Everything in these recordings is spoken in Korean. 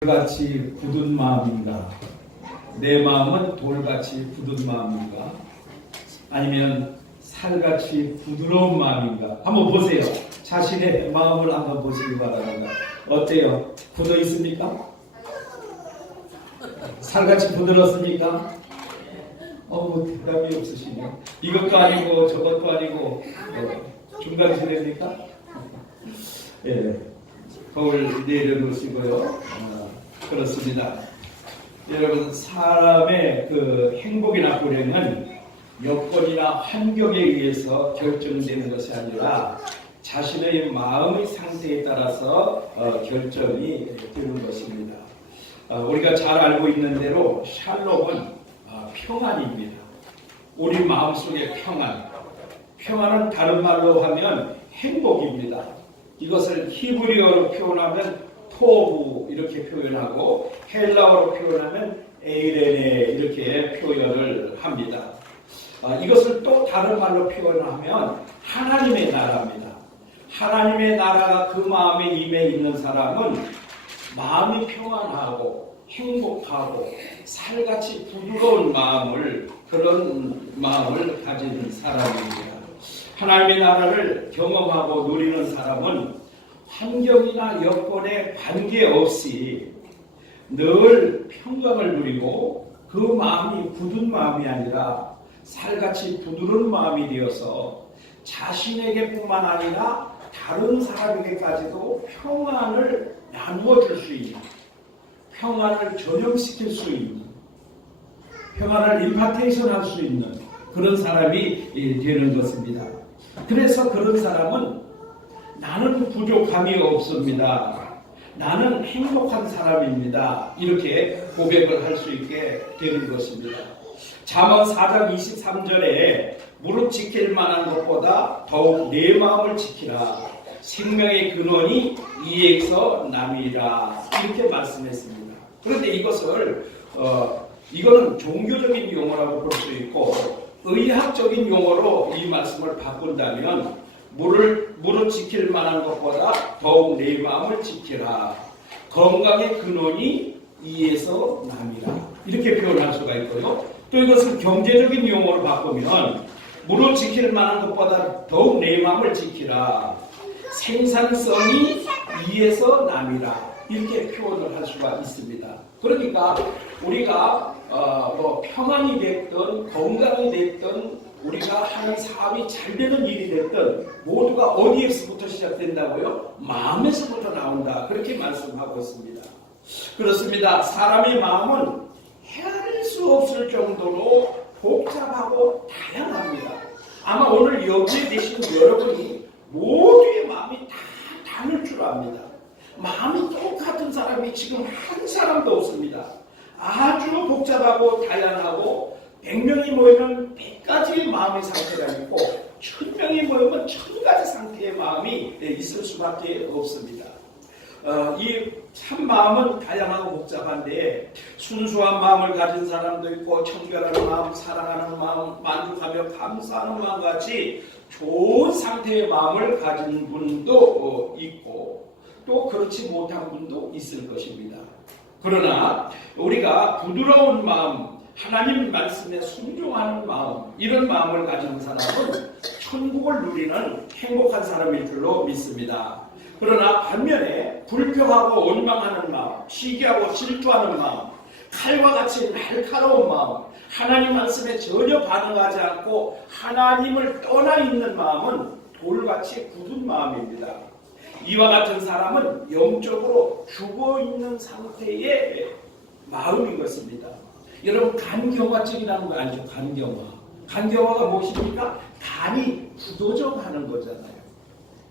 돌같이 굳은 마음인가? 내 마음은 돌같이 굳은 마음인가? 아니면 살같이 부드러운 마음인가? 한번 보세요. 자신의 마음을 한번 보시기 바랍니다. 어때요? 굳어 있습니까? 살같이 부드럽습니까? 대답이 없으시네요. 이것도 아니고 저것도 아니고 중간 지대입니까? 예, 거울 내려놓으시고요. 그렇습니다. 여러분, 사람의 그 행복이나 불행은 여건이나 환경에 의해서 결정되는 것이 아니라 자신의 마음의 상태에 따라서 결정이 되는 것입니다. 우리가 잘 알고 있는 대로 샬롬은 평안입니다. 우리 마음속의 평안. 평안은 다른 말로 하면 행복입니다. 이것을 히브리어로 표현하면 토부 이렇게 표현하고 헬라어로 표현하면 에이레네 이렇게 표현을 합니다. 이것을 또 다른 말로 표현하면 하나님의 나라입니다. 하나님의 나라가 그 마음에 임해 있는 사람은 마음이 평안하고 행복하고 살같이 부드러운 그런 마음을 가진 사람입니다. 하나님의 나라를 경험하고 누리는 사람은 환경이나 여건에 관계없이 늘 평강을 누리고 그 마음이 굳은 마음이 아니라 살같이 부드러운 마음이 되어서 자신에게뿐만 아니라 다른 사람에게까지도 평안을 나누어 줄 수 있는, 평안을 전염시킬 수 있는, 평안을 임파테이션 할 수 있는 그런 사람이 되는 것입니다. 그래서 그런 사람은 나는 부족함이 없습니다. 나는 행복한 사람입니다. 이렇게 고백을 할 수 있게 되는 것입니다. 잠언 4장 23절에 무릇 지킬 만한 것보다 더욱 내 마음을 지키라. 생명의 근원이 이에서 남이라. 이렇게 말씀했습니다. 그런데 이거는 종교적인 용어라고 볼 수 있고 의학적인 용어로 이 말씀을 바꾼다면 무릇 지킬 만한 것보다 더욱 내 마음을 지키라. 건강의 근원이 이에서 남이라. 이렇게 표현할 수가 있고요. 또 이것을 경제적인 용어로 바꾸면 무릇 지킬 만한 것보다 더욱 내 마음을 지키라. 생산성이 이에서 남이라. 이렇게 표현을 할 수가 있습니다. 그러니까 우리가 평안이 됐든 건강이 됐든 우리가 하는 사업이 잘 되는 일이 됐든 모두가 어디에서부터 시작된다고요? 마음에서부터 나온다. 그렇게 말씀하고 있습니다. 그렇습니다. 사람의 마음은 헤아릴 수 없을 정도로 복잡하고 다양합니다. 아마 오늘 여기에 계신 여러분이 모두의 마음이 다 다를 줄 압니다. 마음이 똑같은 사람이 지금 한 사람도 없습니다. 아주 복잡하고 다양하고 100명이 모이면 100가지의 마음의 상태가 있고 1000명이 모이면 1000가지 상태의 마음이 있을 수밖에 없습니다. 이 참 마음은 다양하고 복잡한데 순수한 마음을 가진 사람도 있고 청결한 마음, 사랑하는 마음, 만족하며 감사하는 마음 같이 좋은 상태의 마음을 가진 분도 있고 또 그렇지 못한 분도 있을 것입니다. 그러나 우리가 부드러운 마음, 하나님 말씀에 순종하는 마음, 이런 마음을 가진 사람은 천국을 누리는 행복한 사람일 줄로 믿습니다. 그러나 반면에 불평하고 원망하는 마음, 시기하고 질투하는 마음, 칼과 같이 날카로운 마음, 하나님 말씀에 전혀 반응하지 않고 하나님을 떠나 있는 마음은 돌같이 굳은 마음입니다. 이와 같은 사람은 영적으로 죽어있는 상태의 마음인 것입니다. 여러분, 간경화증이라는 거 알죠? 간경화가 무엇입니까? 간이 굳어져 가는 거잖아요.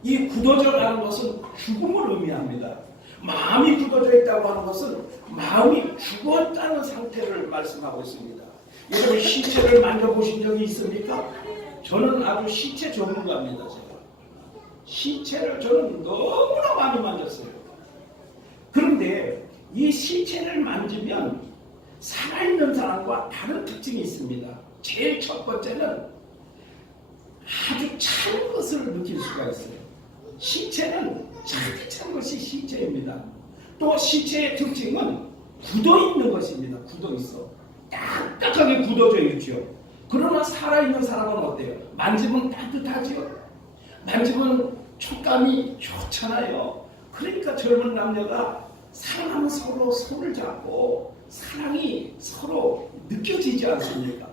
이 굳어져 가는 것은 죽음을 의미합니다. 마음이 굳어져 있다고 하는 것은 마음이 죽었다는 상태를 말씀하고 있습니다. 여러분, 시체를 만져보신 적이 있습니까? 저는 아주 시체 전문가입니다. 시체를 저는 너무나 많이 만졌어요. 그런데 이 시체를 만지면 살아있는 사람과 다른 특징이 있습니다. 제일 첫 번째는 아주 찬 것을 느낄 수가 있어요. 시체는 찬 것이 시체입니다. 또 시체의 특징은 굳어 있는 것입니다. 굳어 있어. 딱딱하게 굳어져 있죠. 그러나 살아있는 사람은 어때요? 만지면 따뜻하죠. 만지면 촉감이 좋잖아요. 그러니까 젊은 남녀가 사랑하면 서로 손을 잡고 사랑이 서로 느껴지지 않습니까?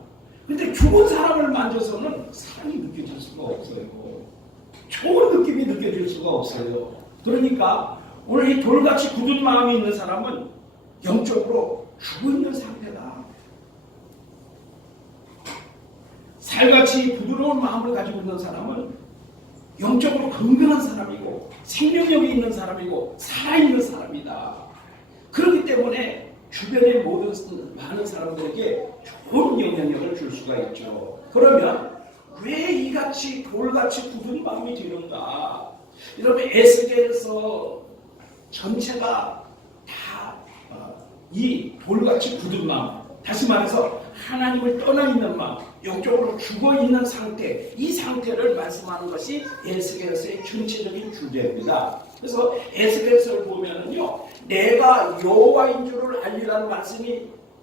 근데 죽은 사람을 만져서는 사랑이 느껴질 수가 없어요. 좋은 느낌이 느껴질 수가 없어요. 그러니까 오늘 이 돌같이 굳은 마음이 있는 사람은 영적으로 죽어있는 상태다. 살같이 부드러운 마음을 가지고 있는 사람은 영적으로 건강한 사람이고 생명력이 있는 사람이고 살아있는 사람이다. 그렇기 때문에 주변의 모든 많은 사람들에게 좋은 영향력을 줄 수가 있죠. 그러면 왜 이같이 돌같이 굳은 마음이 되는가? 여러분 에스겔서 전체가 다 이 돌같이 굳은 마음, 다시 말해서 하나님을 떠나 있는 마음, 영적으로 죽어 있는 상태, 이 상태를 말씀하는 것이 에스겔서의 전체적인 주제입니다. 그래서 에스겔서를 보면은요, 내가 여호와인 줄을 알리라는 말씀이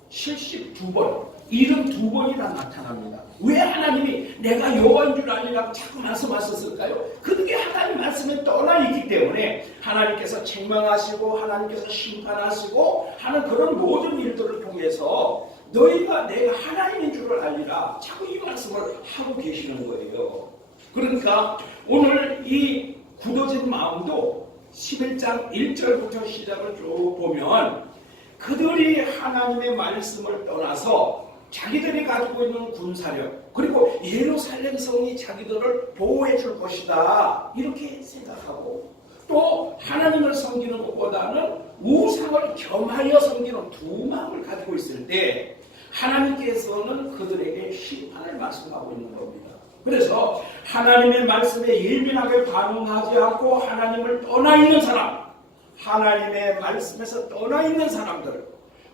72번, 72번이나 나타납니다. 왜 하나님이 내가 여호와인 줄 알리라고 자꾸 말씀하셨을까요? 그게 하나님 말씀에 떠나 있기 때문에 하나님께서 책망하시고 하나님께서 심판하시고 하는 그런 모든 일들을 통해서 너희가 내가 하나님인 줄을 알리라, 자꾸 이 말씀을 하고 계시는 거예요. 그러니까 오늘 이 굳어진 마음도 11장 1절부터 시작을 쭉 보면 그들이 하나님의 말씀을 떠나서 자기들이 가지고 있는 군사력, 그리고 예루살렘 성이 자기들을 보호해 줄 것이다, 이렇게 생각하고, 또 하나님을 섬기는 것보다는 우상을 겸하여 섬기는 두 마음을 가지고 있을 때 하나님께서는 그들에게 심판을 말씀하고 있는 겁니다. 그래서 하나님의 말씀에 예민하게 반응하지 않고 하나님을 떠나 있는 사람, 하나님의 말씀에서 떠나 있는 사람들,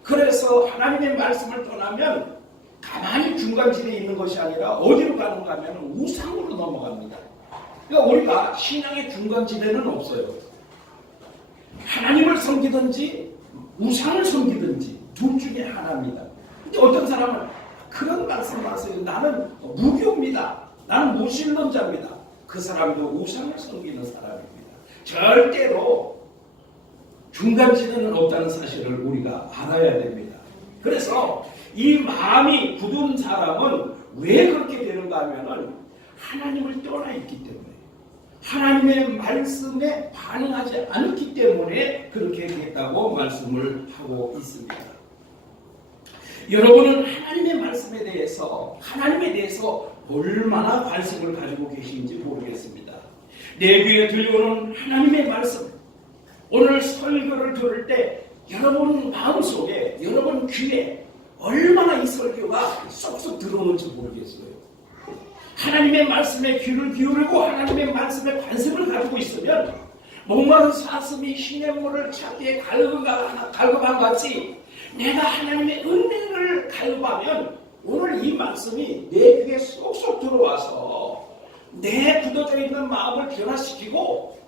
그래서 하나님의 말씀을 떠나면 가만히 중간지대에 있는 것이 아니라 어디로 가는가 하면 우상으로 넘어갑니다. 그러니까 우리가 신앙의 중간지대는 없어요. 하나님을 섬기든지 우상을 섬기든지 둘 중에 하나입니다. 근데 어떤 사람은 그런 말씀을 하세요. 나는 무교입니다. 나는 무신론자입니다. 그 사람도 우상을 섬기는 사람입니다. 절대로 중간지대는 없다는 사실을 우리가 알아야 됩니다. 그래서 이 마음이 굳은 사람은 왜 그렇게 되는가 하면은 하나님을 떠나 있기 때문에, 하나님의 말씀에 반응하지 않기 때문에 그렇게 됐다고 말씀을 하고 있습니다. 여러분은 하나님의 말씀에 대해서, 하나님에 대해서 얼마나 관심을 가지고 계신지 모르겠습니다. 내 귀에 들려오는 하나님의 말씀, 오늘 설교를 들을 때 여러분 마음속에, 여러분 귀에 얼마나 이 설교가 쏙쏙 들어오는지 모르겠어요. 하나님의 말씀에 귀를 기울이고 하나님의 말씀에 관심을 가지고 있으면 목마른 사슴이 시냇물을 찾기에 갈급한 같이 내가 하나님의 은혜를 갈급하면 오늘 이 말씀이 내 귀에 쏙쏙 들어와서 내 굳어져 있는 마음을 변화시키고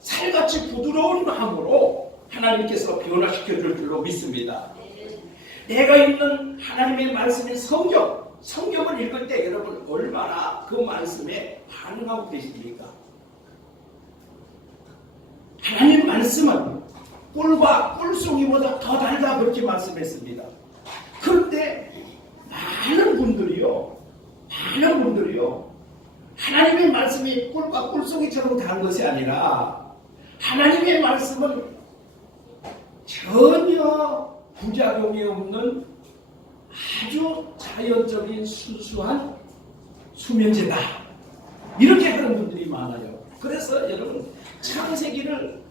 살같이 부드러운 마음으로 하나님께서 변화시켜 줄 줄로 믿습니다. 내가 읽는 하나님의 말씀인 성경을 읽을 때 여러분 얼마나 그 말씀에 반응하고 계십니까? 하나님 말씀은 꿀과 꿀송이보다 더 달다, 그렇게 말씀했습니다. 그런데 많은 분들이요 하나님의 말씀이 꿀과 꿀송이처럼 단 것이 아니라 하나님의 말씀은 전혀 부작용이 없는 아주 자연적인 순수한 수면제다, 이렇게 하는 분들이 많아요. 그래서 여러분 창세기를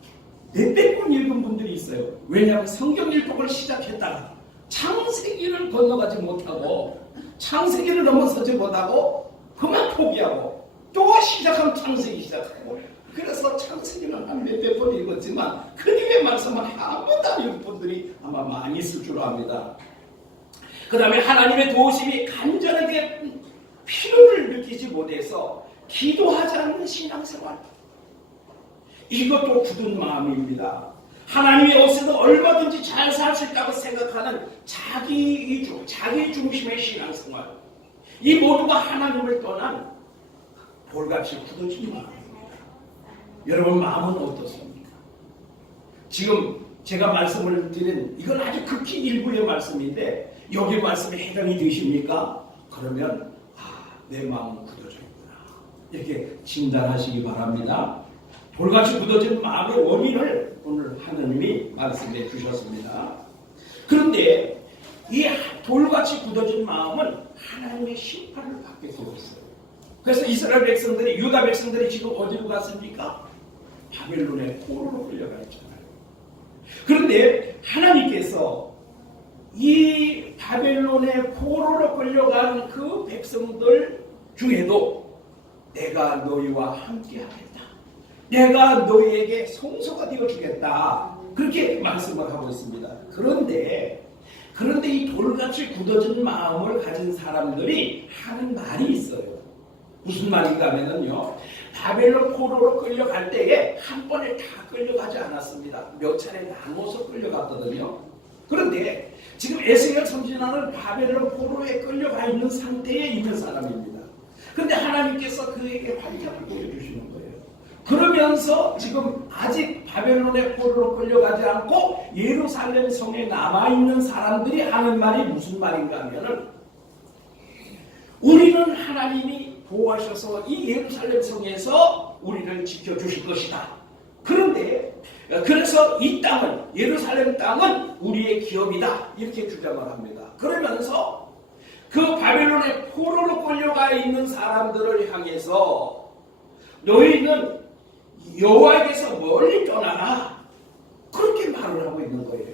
몇백 번 읽은 분들이 있어요. 왜냐하면 성경 일독을 시작했다가 창세기를 건너가지 못하고 창세기를 넘어서지 못하고 그만 포기하고 또 시작하면 창세기 시작하고, 그래서 창세기는 한 몇백 번 읽었지만 그님의 말씀을 한 번도 안 읽은 분들이 아마 많이 있을 줄 압니다. 그 다음에 하나님의 도우심이 간절하게 필요를 느끼지 못해서 기도하지 않는 신앙생활, 이것도 굳은 마음입니다. 하나님이 없어도 얼마든지 잘 살 수 있다고 생각하는 자기 위주, 자기 중심의 신앙생활. 이 모두가 하나님을 떠난 돌같이 굳어진 마음입니다. 여러분 마음은 어떻습니까? 지금 제가 말씀을 드린 이건 아주 극히 일부의 말씀인데 여기 말씀에 해당이 되십니까? 그러면 내 마음은 굳어져 있구나. 이렇게 진단하시기 바랍니다. 돌같이 굳어진 마음의 원인을 오늘 하나님이 말씀해 주셨습니다. 그런데 이 돌같이 굳어진 마음은 하나님의 심판을 받게 되고 있어요. 그래서 이스라엘 백성들이, 유다 백성들이 지금 어디로 갔습니까? 바벨론의 포로로 끌려가 있잖아요. 그런데 하나님께서 이 바벨론의 포로로 끌려간 그 백성들 중에도 내가 너희와 함께하겠다. 내가 너희에게 성소가 되어주겠다. 그렇게 말씀을 하고 있습니다. 그런데 이 돌같이 굳어진 마음을 가진 사람들이 하는 말이 있어요. 무슨 말인가 하면요. 바벨론 포로로 끌려갈 때에 한 번에 다 끌려가지 않았습니다. 몇 차례 나눠서 끌려갔거든요. 그런데 지금 에스겔 선지자는 바벨론 포로에 끌려가 있는 상태에 있는 사람입니다. 그런데 하나님께서 그에게 환상을 보여주시는 거예요. 그러면서 지금 아직 바벨론의 포로로 끌려가지 않고 예루살렘 성에 남아있는 사람들이 하는 말이 무슨 말인가 하면은 우리는 하나님이 보호하셔서 이 예루살렘 성에서 우리를 지켜주실 것이다. 그런데 그래서 이 땅은, 예루살렘 땅은 우리의 기업이다. 이렇게 주장을 합니다. 그러면서 그 바벨론의 포로로 끌려가 있는 사람들을 향해서 너희는 여호와에게서 멀리 떠나라. 그렇게 말을 하고 있는 거예요.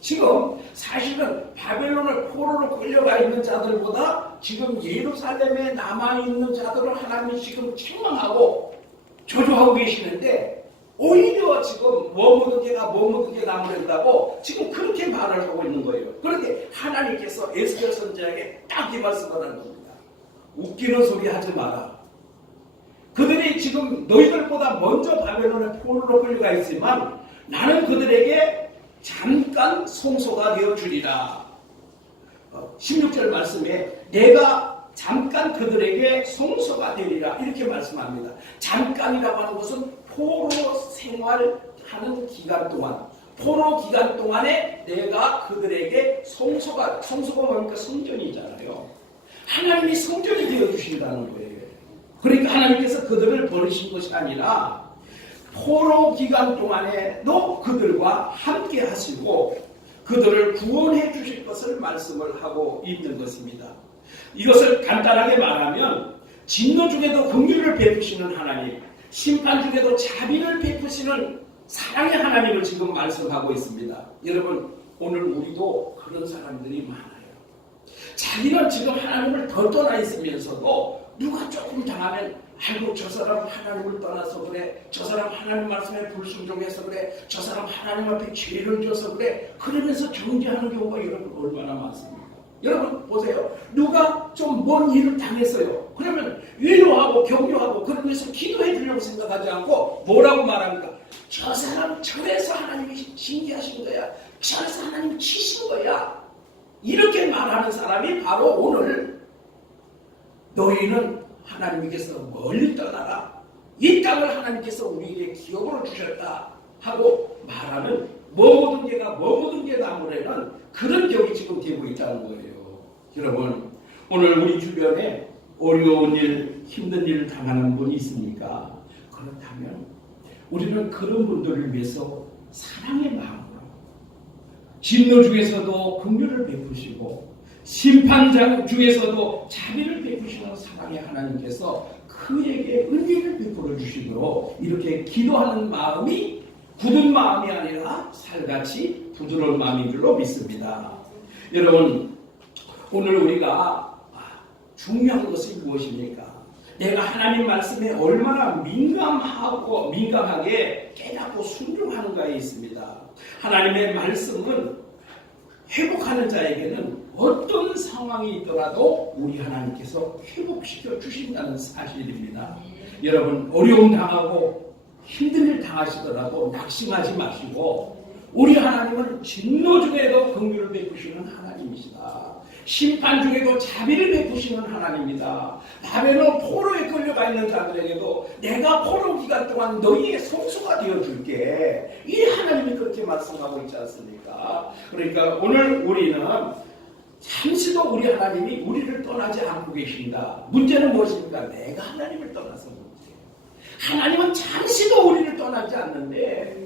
지금 사실은 바벨론을 포로로 끌려가 있는 자들보다 지금 예루살렘에 남아있는 자들을 하나님이 지금 책망하고 저주하고 계시는데 오히려 지금 머무는 개가 머무는 개 남으린다고 지금 그렇게 말을 하고 있는 거예요. 그런데 하나님께서 에스겔 선지자에게 딱 이 말씀을 하는 겁니다. 웃기는 소리 하지 마라. 그들이 지금 너희들보다 먼저 바벨론의 포로로 끌려가 있지만 나는 그들에게 잠깐 성소가 되어주리라. 16절 말씀에 내가 잠깐 그들에게 성소가 되리라 이렇게 말씀합니다. 잠깐이라고 하는 것은 포로 생활하는 기간 동안, 포로 기간 동안에 내가 그들에게 성소가 뭡니까? 성전이잖아요. 하나님이 성전이 되어주신다는 거예요. 그러니까 하나님께서 그들을 버리신 것이 아니라 포로 기간 동안에도 그들과 함께 하시고 그들을 구원해 주실 것을 말씀을 하고 있는 것입니다. 이것을 간단하게 말하면 진노 중에도 긍휼을 베푸시는 하나님, 심판 중에도 자비를 베푸시는 사랑의 하나님을 지금 말씀하고 있습니다. 여러분 오늘 우리도 그런 사람들이 많아요. 자기는 지금 하나님을 더 떠나 있으면서도 누가 조금 당하면 아이고 저 사람 하나님을 떠나서 그래, 저 사람 하나님 말씀에 불순종해서 그래, 저 사람 하나님 앞에 죄를 져서 그래, 그러면서 정죄하는 경우가 여러분 얼마나 많습니까? 여러분 보세요. 누가 좀 뭔 일을 당했어요. 그러면 위로하고 격려하고 그러면서 기도해 주려고 생각하지 않고 뭐라고 말합니까? 저 사람 저래서 하나님이 징계하신 거야. 저래서 하나님이 치신 거야. 이렇게 말하는 사람이 바로 오늘 너희는 하나님께서 멀리 떠나라. 이 땅을 하나님께서 우리에게 기업으로 주셨다 하고 말하는 모든 개가 모든 개 나무래는 그런 격이 지금 되고 있다는 거예요. 여러분 오늘 우리 주변에 어려운 일, 힘든 일을 당하는 분이 있습니까? 그렇다면 우리는 그런 분들을 위해서 사랑의 마음으로 진노 중에서도 긍휼을 베푸시고 심판장 중에서도 자비를 베푸시는 사랑의 하나님께서 그에게 은혜를 베풀어 주시도록 이렇게 기도하는 마음이 굳은 마음이 아니라 살같이 부드러운 마음인 줄로 믿습니다. 여러분 오늘 우리가 중요한 것이 무엇입니까? 내가 하나님 말씀에 얼마나 민감하게 깨닫고 순종하는가에 있습니다. 하나님의 말씀은 회복하는 자에게는 어떤 상황이 있더라도 우리 하나님께서 회복시켜 주신다는 사실입니다. 여러분 어려움 당하고 힘든 일 당하시더라도 낙심하지 마시고 우리 하나님은 진노 중에도 긍휼을 베푸시는 하나님이시다. 심판 중에도 자비를 베푸시는 하나님이다. 바벨론 포로에 끌려가 있는 자들에게도 내가 포로 기간 동안 너희의 성소가 되어줄게. 이 하나님이 그렇게 말씀하고 있지 않습니까? 그러니까 오늘 우리는 잠시도 우리 하나님이 우리를 떠나지 않고 계신다. 문제는 무엇입니까? 내가 하나님을 떠나서 문제예요. 하나님은 잠시도 우리를 떠나지 않는데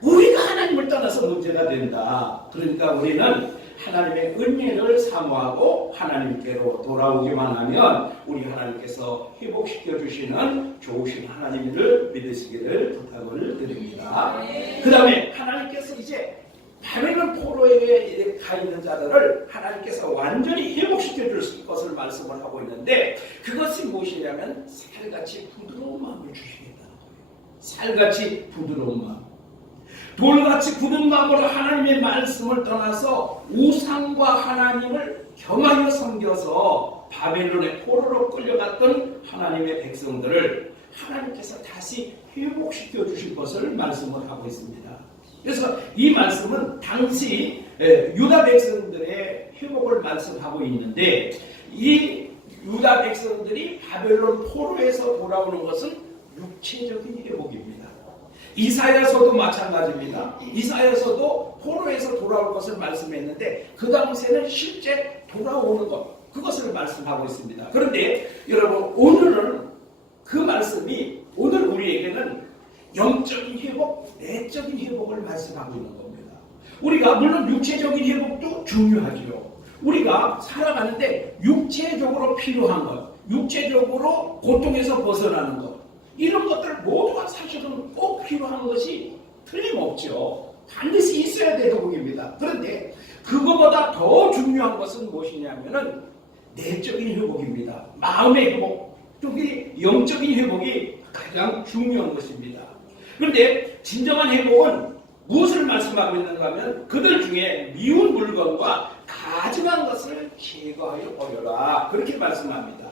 우리가 하나님을 떠나서 문제가 된다. 그러니까 우리는 하나님의 은혜를 사모하고 하나님께로 돌아오기만 하면 우리 하나님께서 회복시켜 주시는 좋으신 하나님을 믿으시기를 부탁을 드립니다. 그 다음에 하나님께서 이제 바벨론 포로에 가 있는 자들을 하나님께서 완전히 회복시켜 줄 것을 말씀을 하고 있는데 그것이 무엇이냐면 살같이 부드러운 마음을 주시겠다는 거예요. 살같이 부드러운 마음. 돌같이 굳은 마음으로 하나님의 말씀을 떠나서 우상과 하나님을 겸하여 섬겨서 바벨론의 포로로 끌려갔던 하나님의 백성들을 하나님께서 다시 회복시켜 주실 것을 말씀을 하고 있습니다. 그래서 이 말씀은 당시 유다 백성들의 회복을 말씀하고 있는데 이 유다 백성들이 바벨론 포로에서 돌아오는 것은 육체적인 회복입니다. 이사야서도 마찬가지입니다. 이사야서도 포로에서 돌아올 것을 말씀했는데 그 당시에는 실제 돌아오는 것 그것을 말씀하고 있습니다. 그런데 여러분 오늘은 그 말씀이 오늘 우리에게는 영적인 회복, 내적인 회복을 말씀하고 있는 겁니다. 우리가 물론 육체적인 회복도 중요하지요. 우리가 살아가는데 육체적으로 필요한 것, 육체적으로 고통에서 벗어나는 것 이런 것들 모두가 사실은 꼭 필요한 것이 틀림없죠. 반드시 있어야 될 부분입니다. 그런데 그거보다 더 중요한 것은 무엇이냐면은 내적인 회복입니다. 마음의 회복, 특히 영적인 회복이 가장 중요한 것입니다. 그런데 진정한 회복은 무엇을 말씀하고 있는가 하면 그들 중에 미운 물건과 가증한 것을 제거하여 버려라. 그렇게 말씀합니다.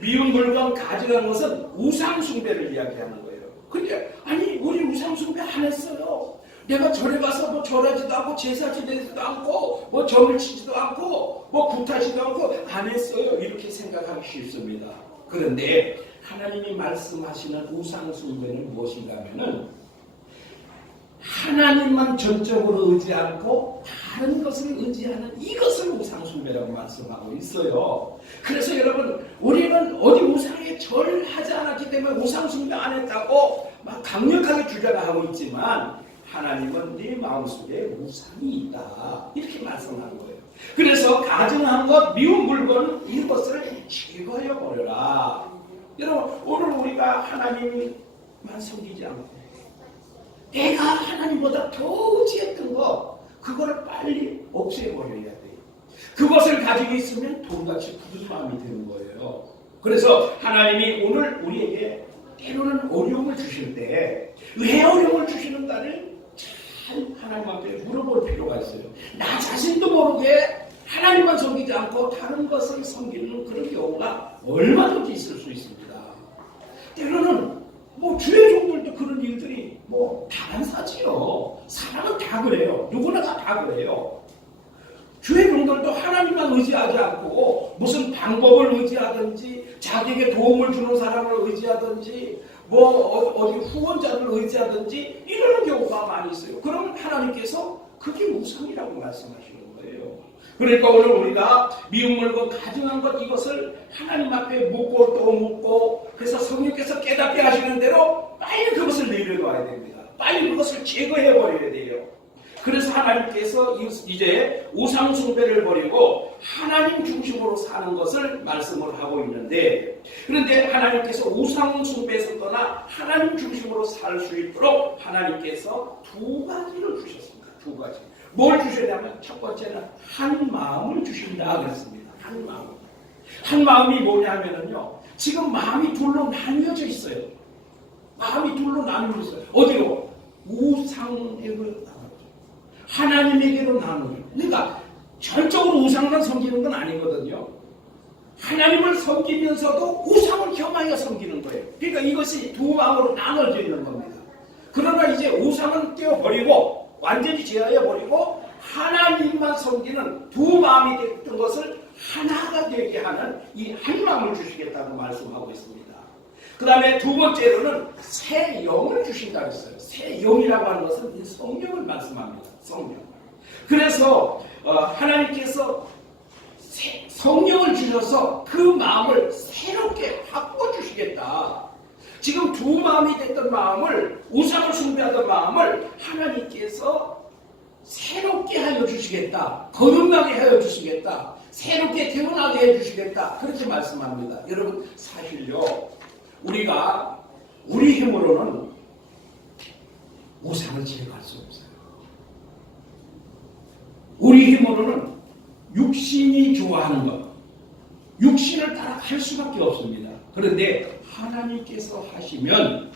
미운 물건 가져간 것은 우상숭배를 이야기하는 거예요. 근데 아니 우리 우상숭배 안 했어요. 내가 절에 가서 뭐 절하지도 않고 제사 지내지도 않고 뭐 점을 치지도 않고 뭐 굿하지도 않고 안 했어요. 이렇게 생각하기 쉽습니다. 그런데 하나님이 말씀하시는 우상숭배는 무엇인가 하면은 하나님만 전적으로 의지 않고 다른 것을 의지하는 이것을 우상숭배라고 말씀하고 있어요. 그래서 여러분 우리는 어디 우상에 절하지 않았기 때문에 우상숭배 안 했다고 막 강력하게 주장하고 있지만 하나님은 네 마음속에 우상이 있다 이렇게 말씀하는 거예요. 그래서 가증한 것, 미운 물건 이것을 제거해 버려라. 여러분 오늘 우리가 하나님만 섬기지 않고 내가 하나님보다 더 의지했던 거 그거를 빨리 없애버려야 돼요. 그것을 가지고 있으면 돌같이 굳은 마음이 되는 거예요. 그래서 하나님이 오늘 우리에게 때로는 어려움을 주실 때 왜 어려움을 주시는가를 잘 하나님 앞에 물어볼 필요가 있어요. 나 자신도 모르게 하나님만 섬기지 않고 다른 것을 섬기는 그런 경우가 얼마든지 있을 수 있습니다. 때로는 뭐 주의 종들도 그런 일들이 뭐 다반사지요. 사람은 다 그래요. 누구나 다 그래요. 주의 종들도 하나님만 의지하지 않고 무슨 방법을 의지하든지 자기에게 도움을 주는 사람을 의지하든지 뭐 어디 후원자를 의지하든지 이러는 경우가 많이 있어요. 그러면 하나님께서 그게 우상이라고 말씀하시는 거예요. 그러니까 오늘 우리가 미운 물건 가증한 것 이것을 하나님 앞에 묻고 또 묻고 그래서 성령께서 깨닫게 하시는 대로 빨리 그것을 내려놔야 됩니다. 빨리 그것을 제거해 버려야 돼요. 그래서 하나님께서 이제 우상 숭배를 버리고 하나님 중심으로 사는 것을 말씀을 하고 있는데 그런데 하나님께서 우상 숭배에서 떠나 하나님 중심으로 살 수 있도록 하나님께서 두 가지를 주셨습니다. 두 가지. 뭘 주셨냐면 첫 번째는 한 마음을 주신다 그랬습니다. 한 마음. 한 마음이 뭐냐면요. 지금 마음이 둘로 나뉘어져 있어요. 마음이 둘로 나뉘어져 있어요. 어디로? 우상에게로 나누죠. 하나님에게로 나누죠. 그러니까 전적으로 우상만 섬기는 건 아니거든요. 하나님을 섬기면서도 우상을 겸하여 섬기는 거예요. 그러니까 이것이 두 마음으로 나눠져 있는 겁니다. 그러나 이제 우상은 떼어버리고 완전히 제하여버리고 하나님만 섬기는 두 마음이 됐던 것을 하나가 되게 하는 이 한 마음을 주시겠다고 말씀하고 있습니다. 그 다음에 두 번째로는 새 영을 주신다고 했어요. 새 영이라고 하는 것은 성령을 말씀합니다. 성령. 그래서 하나님께서 성령을 주셔서 그 마음을 새롭게 바꿔주시겠다. 지금 두 마음이 됐던 마음을, 우상을 숭배하던 마음을 하나님께서 새롭게 하여 주시겠다. 거듭나게 하여 주시겠다. 새롭게 태어나게 해 주시겠다. 그렇게 말씀합니다. 여러분, 사실요, 우리가 우리 힘으로는 우상을 제거할 수 없어요. 우리 힘으로는 육신이 좋아하는 것, 육신을 따라 할 수밖에 없습니다. 그런데 하나님께서 하시면,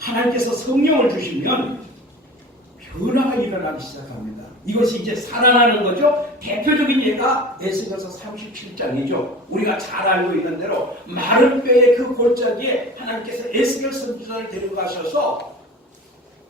하나님께서 성령을 주시면 변화가 일어나기 시작합니다. 이것이 이제 살아나는 거죠. 대표적인 예가 에스겔서 37장이죠. 우리가 잘 알고 있는 대로 마른 뼈의 그 골짜기에 하나님께서 에스겔 선지자를 데려가셔서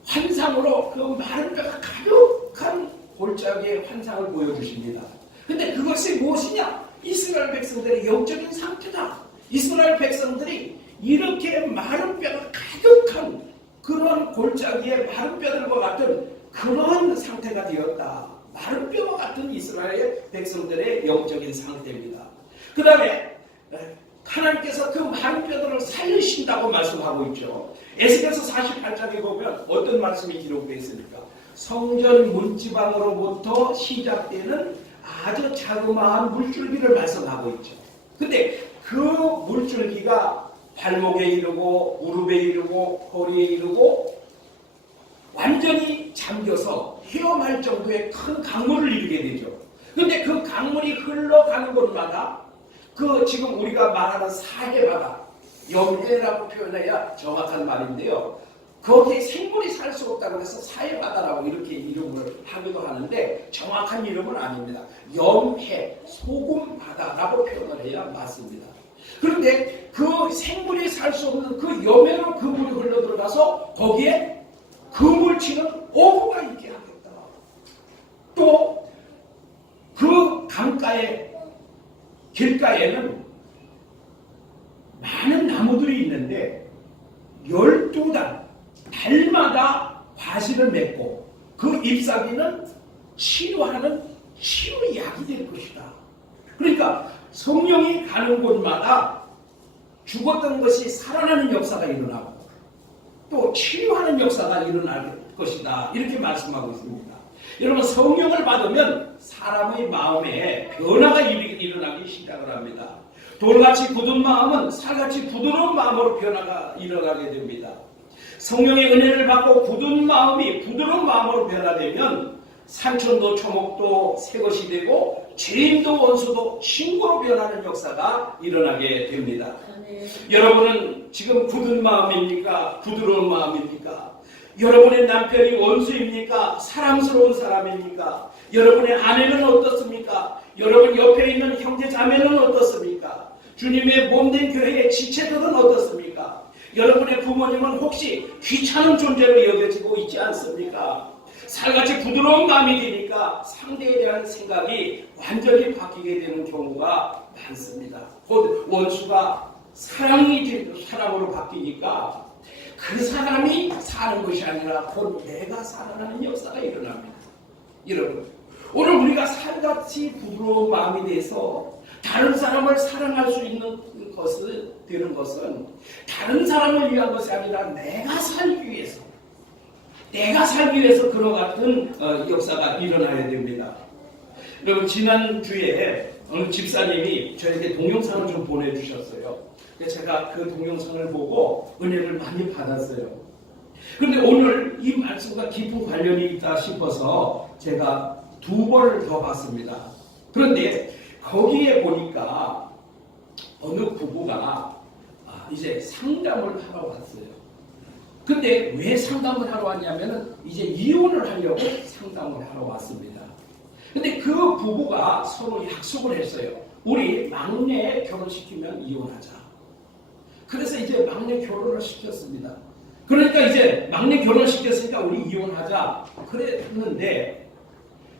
환상으로 그 마른 뼈가 가득한 골짜기의 환상을 보여주십니다. 근데 그것이 무엇이냐? 이스라엘 백성들의 영적인 상태다. 이스라엘 백성들이 이렇게 마른 뼈가 가득한 그런 골짜기에 마른 뼈들과 같은 그런 상태가 되었다. 마른 뼈와 같은 이스라엘 백성들의 영적인 상태입니다. 그 다음에 하나님께서 그 마른 뼈들을 살리신다고 말씀하고 있죠. 에스겔서 48장에 보면 어떤 말씀이 기록되어 있습니까? 성전 문지방으로부터 시작되는 아주 자그마한 물줄기를 말씀하고 있죠. 근데 그 물줄기가 발목에 이르고 무릎에 이르고 허리에 이르고 완전히 잠겨서 헤엄할 정도의 큰 강물을 이루게 되죠. 근데 그 강물이 흘러가는 곳마다 그 지금 우리가 말하는 사해바다, 염해라고 표현해야 정확한 말인데요. 거기에 생물이 살 수 없다고 해서 사해바다라고 이렇게 이름을 하기도 하는데 정확한 이름은 아닙니다. 염해, 소금바다라고 표현을 해야 맞습니다. 그런데 그 생물이 살 수 없는 그 염해로 그 물이 흘러들어가서 거기에 그물치는 어부가 있게 하겠다. 또 그 강가에 길가에는 많은 나무들이 있는데 12달 달마다 과실을 맺고 그 잎사귀는 치료하는 치료약이 될 것이다. 그러니까 성령이 가는 곳마다 죽었던 것이 살아나는 역사가 일어나고 또 치유하는 역사가 일어날 것이다. 이렇게 말씀하고 있습니다. 여러분, 성령을 받으면 사람의 마음에 변화가 일어나기 시작을 합니다. 돌같이 굳은 마음은 살같이 부드러운 마음으로 변화가 일어나게 됩니다. 성령의 은혜를 받고 굳은 마음이 부드러운 마음으로 변화되면 산천도 초목도 새 것이 되고 죄인도 원수도 친구로 변하는 역사가 일어나게 됩니다. 여러분은 지금 굳은 마음입니까? 부드러운 마음입니까? 여러분의 남편이 원수입니까? 사랑스러운 사람입니까? 여러분의 아내는 어떻습니까? 여러분 옆에 있는 형제 자매는 어떻습니까? 주님의 몸된 교회의 지체들은 어떻습니까? 여러분의 부모님은 혹시 귀찮은 존재로 여겨지고 있지 않습니까? 살같이 부드러운 마음이 되니까 상대에 대한 생각이 완전히 바뀌게 되는 경우가 많습니다. 곧 원수가 사랑으로 바뀌니까 그 사람이 사는 것이 아니라 곧 내가 살아나는 역사가 일어납니다. 여러분, 오늘 우리가 살같이 부드러운 마음이 돼서 다른 사람을 사랑할 수 있는 것을 되는 것은 다른 사람을 위한 것이 아니라 내가 살기 위해서 그와 같은 역사가 일어나야 됩니다. 여러분, 지난주에 어느 집사님이 저에게 동영상을 좀 보내주셨어요. 제가 그 동영상을 보고 은혜를 많이 받았어요. 그런데 오늘 이 말씀과 깊은 관련이 있다 싶어서 제가 2번을 더 봤습니다. 그런데 거기에 보니까 어느 부부가 이제 상담을 하러 왔어요. 근데 왜 상담을 하러 왔냐면은 이제 이혼을 하려고 상담을 하러 왔습니다. 근데 그 부부가 서로 약속을 했어요. 우리 막내 결혼시키면 이혼하자. 그래서 이제 막내 결혼을 시켰습니다. 그러니까 이제 막내 결혼시켰으니까 우리 이혼하자 그랬는데,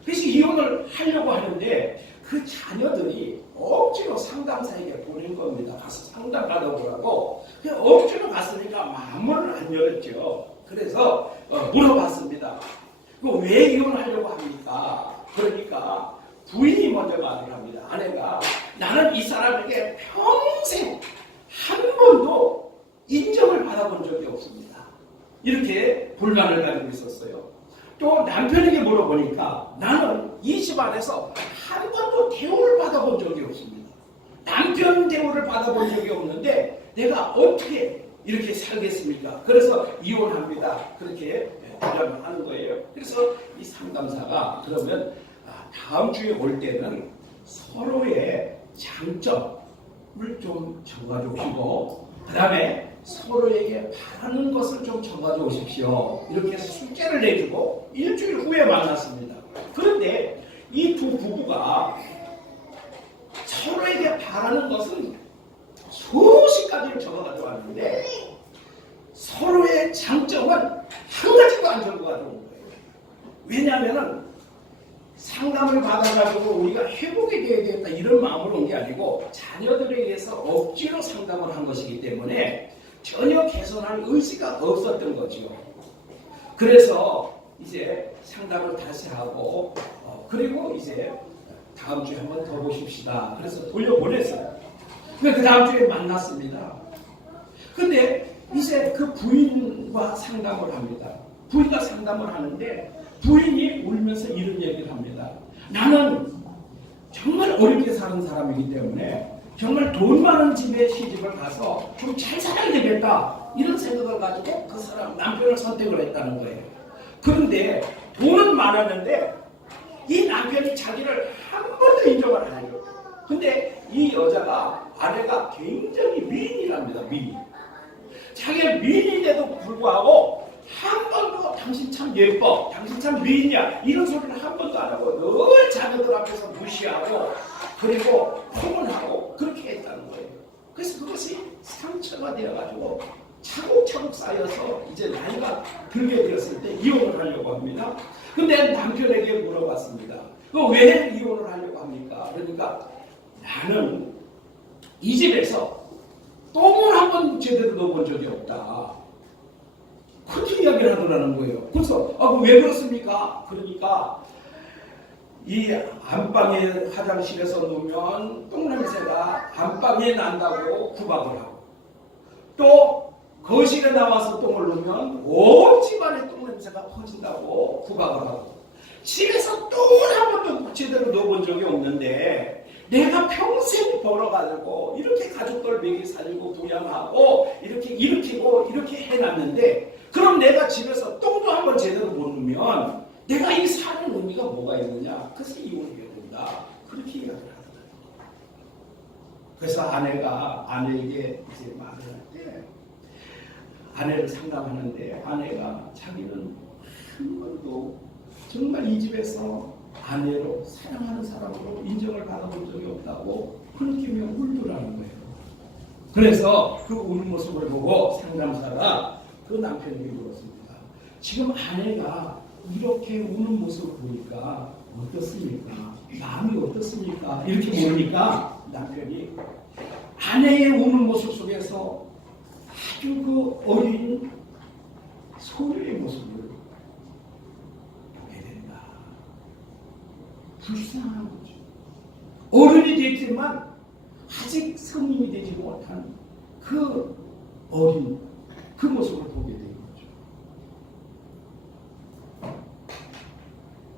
그래서 이혼을 하려고 하는데 그 자녀들이 억지로 상담사에게 보낸 겁니다. 가서 상담 받아보라고. 억지로 갔으니까 마음을 안 열었죠. 그래서 물어봤습니다. 왜 이혼하려고 합니까? 그러니까 부인이 먼저 말을 합니다. 아내가 나는 이 사람에게 평생 한 번도 인정을 받아본 적이 없습니다. 이렇게 불만을 가지고 있었어요. 또 남편에게 물어보니까 나는 이 집안에서 한 번도 대우를 받아본 적이 없습니다. 남편 대우를 받아본 적이 없는데 내가 어떻게 이렇게 살겠습니까? 그래서 이혼합니다. 그렇게 주장을 하는 거예요. 그래서 이 상담사가 그러면 다음 주에 올 때는 서로의 장점을 좀 적어줘 오시고, 그 다음에 서로에게 바라는 것을 좀 적어줘 오십시오. 이렇게 해서 숙제를 내주고 일주일 후에 만났습니다. 그런데 이 두 부부가 서로에게 바라는 것은 수십 가지를 적어가지고 왔는데 서로의 장점은 한 가지도 안 적어가지고 온 거예요. 왜냐하면 상담을 받아가지고 우리가 회복이 되어야 되겠다 이런 마음으로 온 게 아니고 자녀들에 의해서 억지로 상담을 한 것이기 때문에 전혀 개선할 의지가 없었던 거죠. 그래서 이제 상담을 다시 하고 그리고 이제 다음 주에 한번 더 보십시다. 그래서 돌려보냈어요. 그 다음 주에 만났습니다. 근데 이제 그 부인과 상담을 합니다. 부인과 상담을 하는데 부인이 울면서 이런 얘기를 합니다. 나는 정말 어렵게 사는 사람이기 때문에 정말 돈 많은 집에 시집을 가서 좀 잘 살아야 되겠다 이런 생각을 가지고 그 사람 남편을 선택을 했다는 거예요. 그런데 돈은 많았는데 이 남편이 자기를 한 번도 인정을 안 해요. 근데 이 여자가 아내가 굉장히 미인이랍니다. 미인. 자기가 미인인데도 불구하고 한 번도 당신 참 예뻐, 당신 참 미인이야 이런 소리를 한 번도 안 하고 늘 자녀들 앞에서 무시하고 그리고 폭언하고 그렇게 했다는 거예요. 그래서 그것이 상처가 되어가지고 차곡차곡 쌓여서 이제 나이가 들게 되었을 때 이혼을 하려고 합니다. 근데 남편에게 물어봤습니다. 왜 이혼을 하려고 합니까? 그러니까 나는 이 집에서 똥을 한 번 제대로 넣어본 적이 없다. 그렇게 이야기를 하더라는 거예요. 그래서 왜 그렇습니까? 그러니까 이 안방에 화장실에서 놓으면 똥냄새가 안방에 난다고 구박을 하고 또 거실에 나와서 똥을 놓으면 온 집안에 똥냄새가 퍼진다고 구박을 하고 집에서 똥을 한 번도 제대로 넣어본 적이 없는데 내가 평생 벌어가지고 이렇게 가족들 먹이 살리고 부양하고 이렇게 일으키고 이렇게 해놨는데 그럼 내가 집에서 똥도 한 번 제대로 못 넣으면 내가 이 사는 의미가 뭐가 있느냐? 그래서 이혼해야 된다. 그렇게 이야기를 하더라고요. 그래서 아내가 아내에게 이제 말을 할 때 아내를 상담하는데 아내가 자기는 한 번도 정말 이 집에서 아내로 사랑하는 사람으로 인정을 받아본 적이 없다고 그렇게 울더라는 거예요. 그래서 그 우는 모습을 보고 상담사가 그 남편에게 물었습니다. 지금 아내가 이렇게 우는 모습을 보니까 어떻습니까? 마음이 어떻습니까? 이렇게 물으니까 남편이 아내의 우는 모습 속에서 아주 그 어린 소녀의 모습을 보게 된다. 불쌍한 거죠. 어른이 됐지만 아직 성인이 되지 못한 그 어린 그 모습을 보게 된 거죠.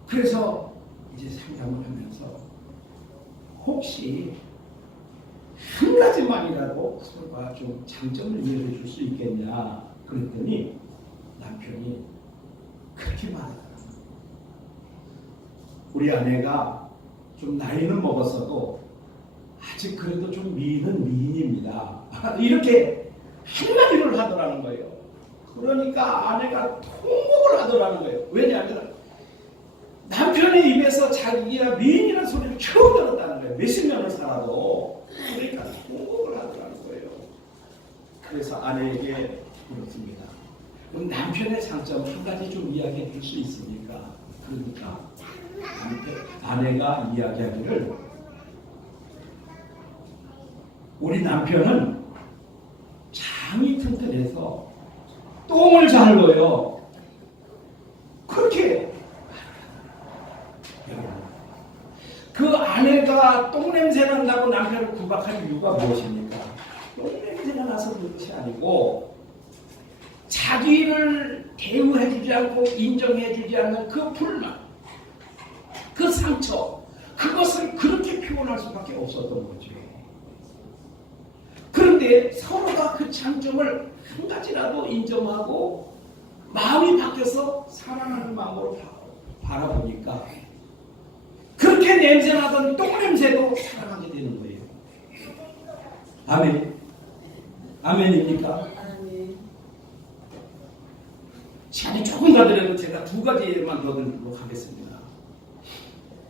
그래서 이제 상담을 하면서 혹시 한 가지만이라도 서로가 좀 장점을 이해해 줄 수 있겠냐 그랬더니 남편이 그렇게 말하더라고요. 우리 아내가 좀 나이는 먹었어도 아직 그래도 좀 미인은 미인입니다. 이렇게 한마디를 하더라는 거예요. 그러니까 아내가 통곡을 하더라는 거예요. 왜냐하면 남편의 입에서 자기가 미인이라는 소리를 처음 들었다는 거예요. 살아요. 몇십 년을 살아도. 그러니까 통곡을 하더라는 거예요. 그래서 아내에게 물었습니다. 그럼 남편의 장점 한 가지 좀 이야기해 줄 수 있습니까? 그러니까 아내가 이야기하기를 우리 남편은 장이 튼튼해서 똥을 잘 넣어요. 그렇게 그 아내가 똥냄새 난다고 남편을 구박할 이유가 무엇입니까? 똥냄새가 나서 그런 것이 아니고 자기를 대우해주지 않고 인정해주지 않는 그 불만, 그 상처, 그것을 그렇게 표현할 수밖에 없었던 거죠. 그런데 서로가 그 장점을 한 가지라도 인정하고 마음이 바뀌어서 사랑하는 마음으로 바라보니까 그렇게 냄새나던 똥냄새도 사랑하게 되는 거예요. 아멘. 아멘입니까? 아멘. 시간이 조금 더 들어도 제가 두 가지만 더 들도록 하겠습니다.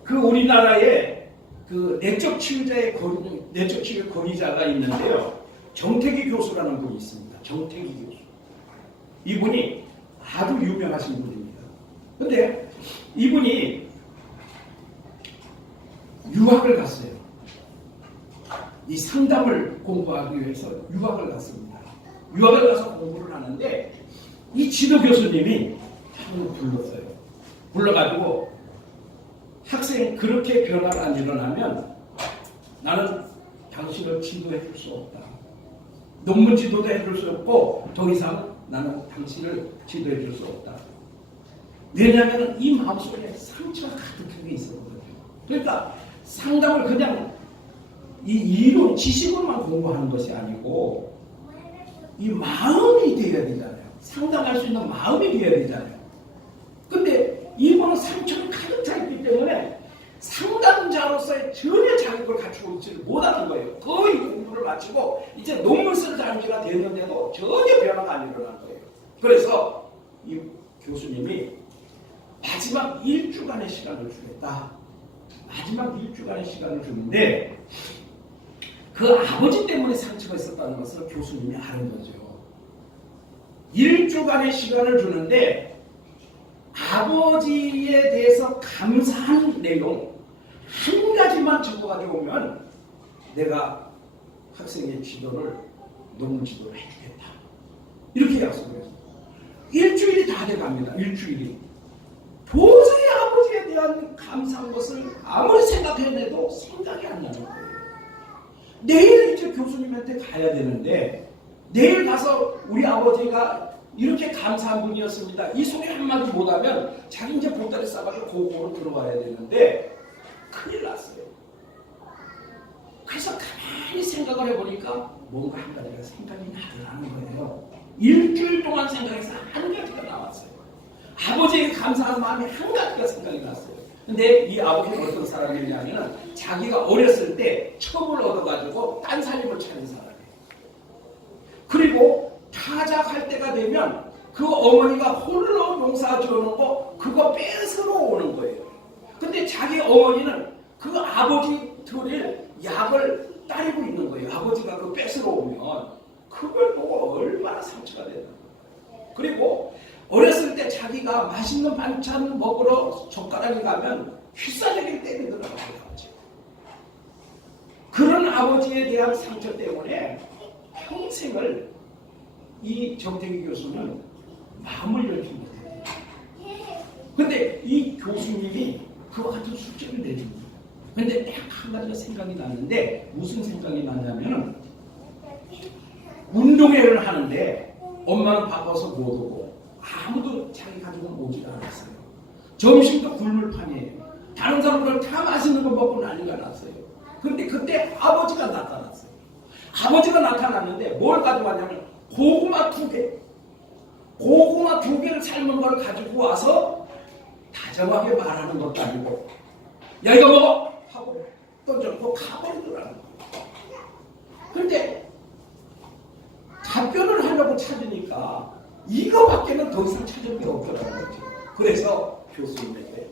그 우리나라에 그 내적 치유자의 내적 치유 권위자가 있는데요. 정태기 교수라는 분이 있습니다. 정태기 교수. 이분이 아주 유명하신 분입니다. 그런데 이분이 유학을 갔어요. 이 상담을 공부하기 위해서 유학을 갔습니다. 유학을 가서 공부를 하는데 이 지도 교수님이 한번 불렀어요. 불러가지고 학생 그렇게 변화가 안 일어나면 나는 당신을 지도해 줄 수 없다. 논문 지도도 해줄 수 없고 더 이상 나는 당신을 지도해 줄 수 없다. 왜냐하면 이 마음속에 상처가 가득한 게 있었거든요. 그러니까 상담을 그냥 이 이론 지식으로만 공부하는 것이 아니고 이 마음이 되어야 되잖아요. 상담할 수 있는 마음이 되어야 되잖아요. 근데 이분은 상처가 가득 차 있기 때문에 상담자로서의 전혀 자격을 갖추고 있지를 못하는 거예요. 거의 공부를 마치고 이제 논문 쓸 단계가 됐는데도 전혀 변화가 안 일어난 거예요. 그래서 이 교수님이 마지막 1주간의 시간을 주겠다. 마지막 1주간의 시간을 주는데 그 아버지 때문에 상처가 있었다는 것을 교수님이 아는 거죠. 1주간의 시간을 주는데 아버지에 대해서 감사한 내용 한 가지만 적어가지고 오면 내가 학생의 지도를 논문 지도를 해주겠다. 이렇게 약속을 했어요. 일주일이 다 돼갑니다. 일주일이. 도저히 아버지에 대한 감사한 것을 아무리 생각해내도 생각이 안 나는 거예요. 내일 이제 교수님한테 가야 되는데 내일 가서 우리 아버지가 이렇게 감사한 분이었습니다. 이 소리 한마디 못하면 자기 이제 보따리 싸가지고 고고로 들어와야 되는데 큰일 났어요. 그래서 가만히 생각을 해보니까 뭔가 한 가지가 생각이 나더라는 거예요. 일주일 동안 생각해서 한 가지가 나왔어요. 아버지에게 감사한 마음이 한 가지가 생각이 났어요. 근데 이 아버지는 어떤 사람이냐면 자기가 어렸을 때 첩을 얻어가지고 딴 살림을 차린 사람이에요. 그리고 타작할 때가 되면 그 어머니가 홀로 농사 지어놓은 거 그거 뺏으러 오는 거예요. 근데 자기 어머니는 그 아버지 들일 약을 따르고 있는 거예요. 아버지가 그 뺏으러 오면 그걸 보고 얼마나 상처가 되나. 그리고 어렸을 때 자기가 맛있는 반찬 먹으러 젓가락이 가면 휘싸대기를 때리더라고요. 그런 아버지에 대한 상처 때문에 평생을 이 정태기 교수는 마음을 열지 못해요. 근데 이 교수님이 그와 같은 숙제를 내줍니다. 근데 딱 한 가지가 생각이 나는데 무슨 생각이 나냐면 운동회를 하는데 엄마는 바빠서 못 오고 아무도 자기 가족은 오지 않았어요. 점심도 굴물판이에요. 다른 사람들 다 맛있는 거 먹고 난리가 났어요. 근데 그때 아버지가 나타났어요. 아버지가 나타났는데 뭘 가져왔냐면 고구마 2개. 고구마 2개를 삶은 걸 가지고 와서 다정하게 말하는 것도 아니고 야 이거 먹어! 하고 던져놓고 가버리더라는 거예요. 근데 답변을 하려고 찾으니까 이거밖에는 더 이상 찾을 게 없더라는 거죠. 그래서 교수님에게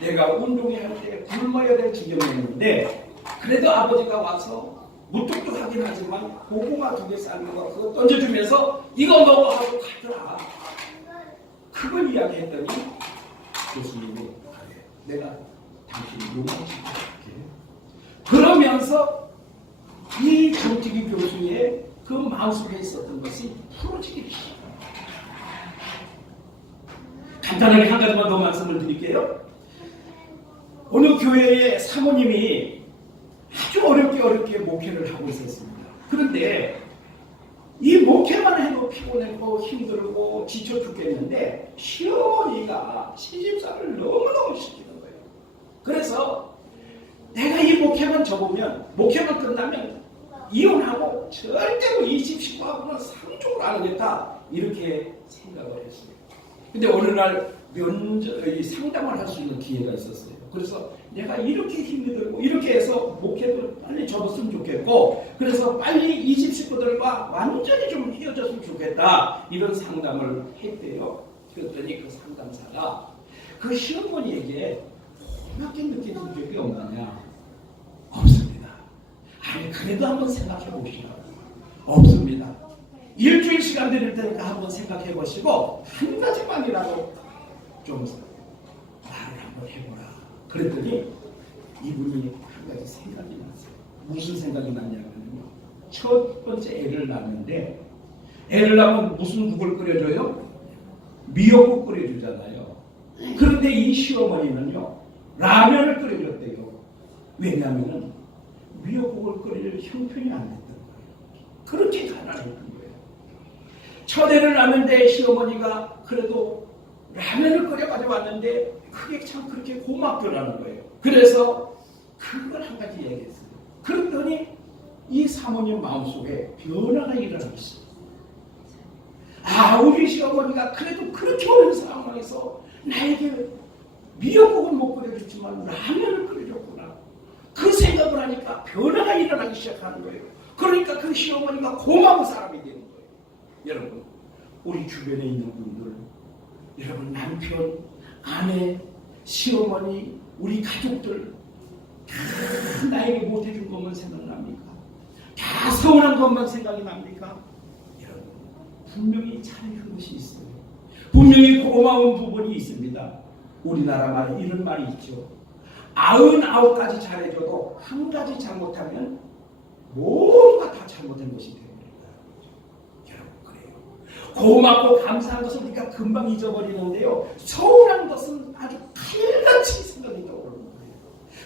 내가 운동회 할 때 굶어야 될 지경이었는데 그래도 아버지가 와서 무뚝뚝하긴 하지만 고구마 2개 삶은 거 그거 던져주면서 이거 먹어 하고 가더라. 그걸 이야기했더니 교수님이 그래, 내가 당신 요만치게 그러면서 이 정직이 교수의 그 마음속에 있었던 것이 풀어지기 시작합니다. 간단하게 한 가지만 더 말씀을 드릴게요. 어느 교회의 사모님이 아주 어렵게 목회를 하고 있었습니다. 그런데 이 목회만 해도 피곤했고 힘들고 지쳐 죽겠는데 시어머니가 시집살을 너무너무 시키는 거예요. 그래서 내가 이 목회만 접으면 목회만 끝나면 이혼하고 절대로 이 집 식구하고는 상종을 안 하겠다 이렇게 생각을 했어요. 근데 어느 날 상담을 할 수 있는 기회가 있었어요. 그래서 내가 이렇게 힘이 들고 이렇게 해서 목회도 빨리 접었으면 좋겠고 그래서 빨리 이 집 식구들과 완전히 좀 헤어졌으면 좋겠다 이런 상담을 했대요. 그랬더니 그 상담사가 그 시어머니에게 고맙게 느껴진 적이 없느냐? 없습니다. 아니 그래도 한번 생각해 보시라. 없습니다. 일주일 시간 드릴 테니까 한번 생각해 보시고 한 가지만이라도 좀 말을 한번 해보라. 그랬더니 이분이 한 가지 생각이 났어요. 무슨 생각이 났냐면요. 첫 번째 애를 낳는데 애를 낳으면 무슨 국을 끓여줘요? 미역국 끓여주잖아요. 그런데 이 시어머니는요 라면을 끓여줬대요. 왜냐하면 미역국을 끓일 형편이 안 됐던 거예요. 그렇게 가난했던 거예요. 첫 애를 낳는데 시어머니가 그래도 라면을 끓여가지고 왔는데 그게 참 그렇게 고맙더라는 거예요. 그래서 그걸 한 가지 얘기했어요. 그랬더니 이 사모님 마음속에 변화가 일어났어요. 아, 우리 시어머니가 그래도 그렇게 어려운 상황에서 나에게 미역국은 못 끓여줬지만 라면을 끓여줬구나. 그 생각을 하니까 변화가 일어나기 시작하는 거예요. 그러니까 그 시어머니가 고마운 사람이 되는 거예요. 여러분, 우리 주변에 있는 분들, 여러분 남편, 아내, 시어머니, 우리 가족들 다 나에게 못해준 것만 생각납니까? 다 서운한 것만 생각이 납니까? 여러분, 분명히 잘해준 것이 있어요. 분명히 고마운 부분이 있습니다. 우리나라 말에 이런 말이 있죠. 99가지 잘해줘도 한 가지 잘못하면 모두가 다 잘못된 것이 됩니다. 여러분 그래요. 고맙고 감사한 것은 우리가 금방 잊어버리는데요. 서운한 것은 아주 칼같이 생각이 떠오르는 거예요.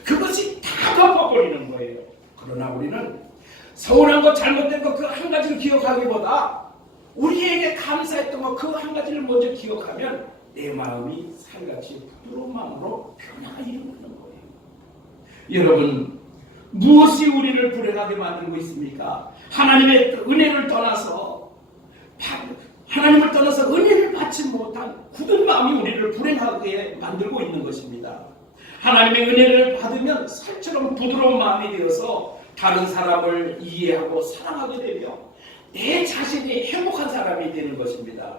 그것이 다 덮어버리는 거예요. 그러나 우리는 서운한 것 잘못된 것 그 한 가지를 기억하기보다 우리에게 감사했던 것 그 한 가지를 먼저 기억하면 내 마음이 살같이 부드러운 마음으로 변화가 일어나는 거예요. 여러분, 무엇이 우리를 불행하게 만들고 있습니까? 하나님의 은혜를 떠나서 은혜를 받지 못한 굳은 마음이 우리를 불행하게 만들고 있는 것입니다. 하나님의 은혜를 받으면 살처럼 부드러운 마음이 되어서 다른 사람을 이해하고 사랑하게 되며 내 자신이 행복한 사람이 되는 것입니다.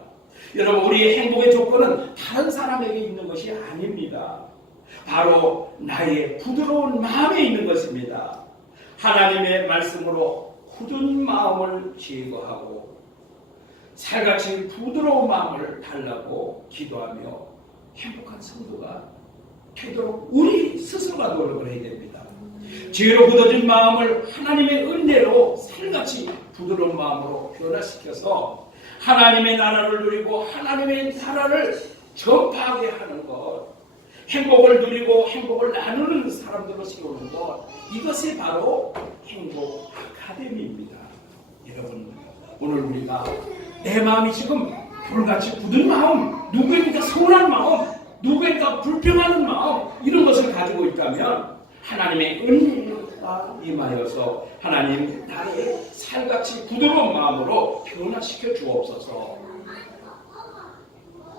여러분, 우리의 행복의 조건은 다른 사람에게 있는 것이 아닙니다. 바로 나의 부드러운 마음에 있는 것입니다. 하나님의 말씀으로 굳은 마음을 제거하고 살같이 부드러운 마음을 달라고 기도하며 행복한 성도가 되도록 우리 스스로가 노력을 해야 됩니다. 죄로 굳어진 마음을 하나님의 은혜로 살같이 부드러운 마음으로 변화시켜서 하나님의 나라를 누리고 하나님의 나라를 전파하게 하는 것, 행복을 누리고 행복을 나누는 사람들로 세우는 것, 이것이 바로 행복 아카데미입니다. 여러분, 오늘 우리가 내 마음이 지금 불같이 굳은 마음, 누구에게 서운한 마음, 누구에게 불평하는 마음, 이런 것을 가지고 있다면 하나님의 은혜가 임하여서 하나님 나의 살같이 부드러운 마음으로 변화시켜 주옵소서.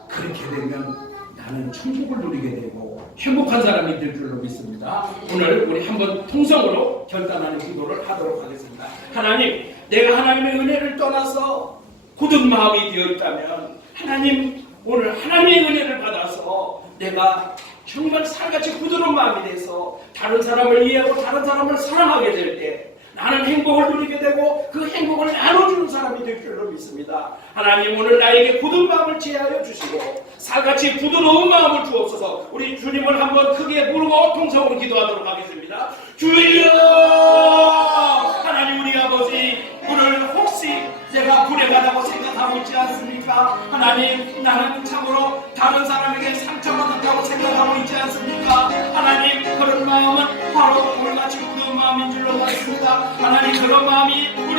그렇게 되면 나는 천국을 누리게 되고 행복한 사람이 될 줄로 믿습니다. 오늘 우리 한번 통성으로 결단하는 기도를 하도록 하겠습니다. 하나님, 내가 하나님의 은혜를 떠나서 굳은 마음이 되어 있다면 하나님, 오늘 하나님의 은혜를 받아서 내가 정말 살같이 부드러운 마음이 돼서 다른 사람을 이해하고 다른 사람을 사랑하게 될 때 나는 행복을 누리게 되고 그 행복을 나눠주는 사람이 될 줄로 믿습니다. 하나님 오늘 나에게 굳은 마음을 제하여 주시고 살같이 부드러운 마음을 주옵소서. 우리 주님을 한번 크게 부르고 통성으로 기도하도록 하겠습니다. 주여 하나님 우리 아버지 오늘 혹시 내가 불행하다고 생각하고 있지 않습니까? 하나님 나는 참으로 다른 사람에게 상처받았다고 생각하고 있지 않습니까? 하나님 그런 마음은 바로 오늘같이 부드러운 마음인 줄로 믿습니다. 하나님 그런 마음이 우리